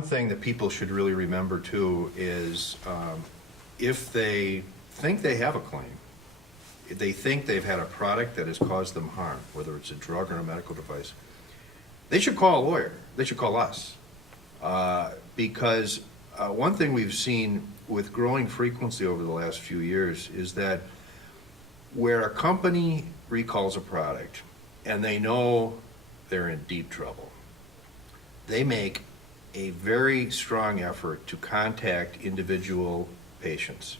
one thing that people should really remember too is if they think they have a claim, if they think they've had a product that has caused them harm, whether it's a drug or a medical device, they should call a lawyer. They should call us. Because one thing we've seen with growing frequency over the last few years is that where a company recalls a product and they know they're in deep trouble, they make a very strong effort to contact individual patients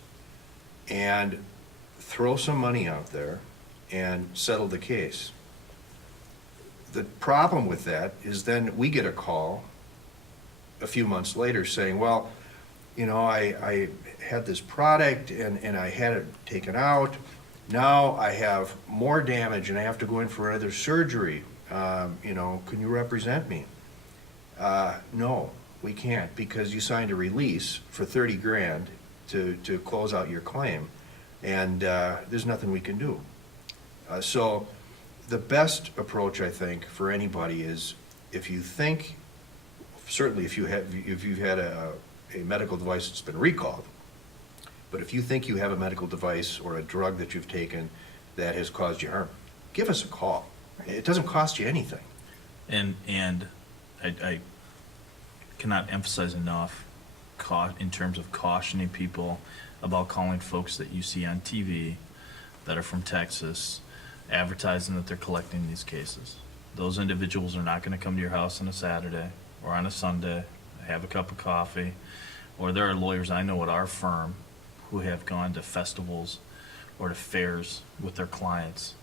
and throw some money out there and settle the case. The problem with that is then we get a call a few months later saying, well, you know, I had this product and I had it taken out. Now I have more damage and I have to go in for another surgery. You know, can you represent me? No, we can't, because you signed a release for 30 grand to close out your claim, and there's nothing we can do. So the best approach, I think, for anybody is if you think, certainly if you've had a medical device that's been recalled, but if you think you have a medical device or a drug that you've taken that has caused you harm, give us a call. It doesn't cost you anything. And I cannot emphasize enough in terms of cautioning people about calling folks that you see on TV that are from Texas advertising that they're collecting these cases. Those individuals are not going to come to your house on a Saturday or on a Sunday, have a cup of coffee, or there are lawyers I know at our firm who have gone to festivals or to fairs with their clients.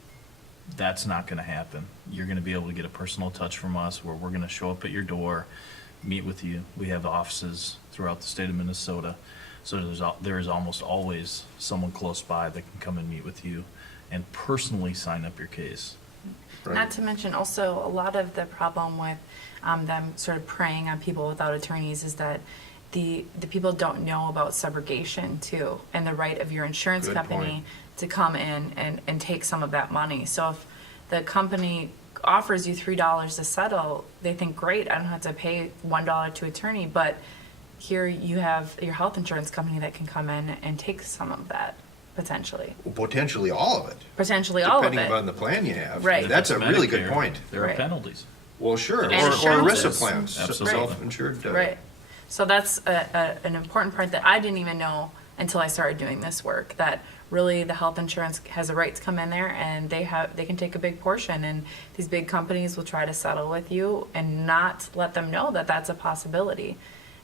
That's not going to happen. You're going to be able to get a personal touch from us where we're going to show up at your door, meet with you. We have offices throughout the state of Minnesota, so there is almost always someone close by that can come and meet with you and personally sign up your case. Right. Not to mention also a lot of the problem with them sort of preying on people without attorneys is that the people don't know about subrogation too, and the right of your insurance Good company point. to come in and take some of that money. So if the company offers you $3 to settle, they think, great, I don't have to pay $1 to attorney, but here you have your health insurance company that can come in and take some of that, potentially. Well, potentially all of it. Potentially all of it. Depending on the plan you have. Right. That's a If it's really good Medicare, point. There are Right. penalties. Well, sure, or And insurances. ERISA plans, Absolutely. self-insured. Right. So that's an important part that I didn't even know until I started doing this work, that really the health insurance has a right to come in there and they can take a big portion, and these big companies will try to settle with you and not let them know that that's a possibility,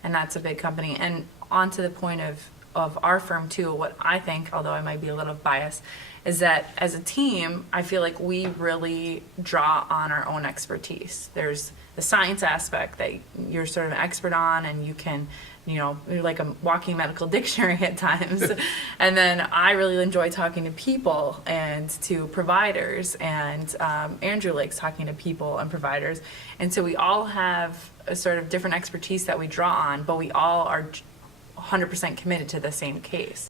and that's a big company. And on to the point of our firm too, what I think, although I might be a little biased, is that as a team, I feel like we really draw on our own expertise. There's the science aspect that you're sort of an expert on, and you can, you know, you're like a walking medical dictionary at times. And then I really enjoy talking to people and to providers, and Andrew likes talking to people and providers. And so we all have a sort of different expertise that we draw on, but we all are 100% committed to the same case.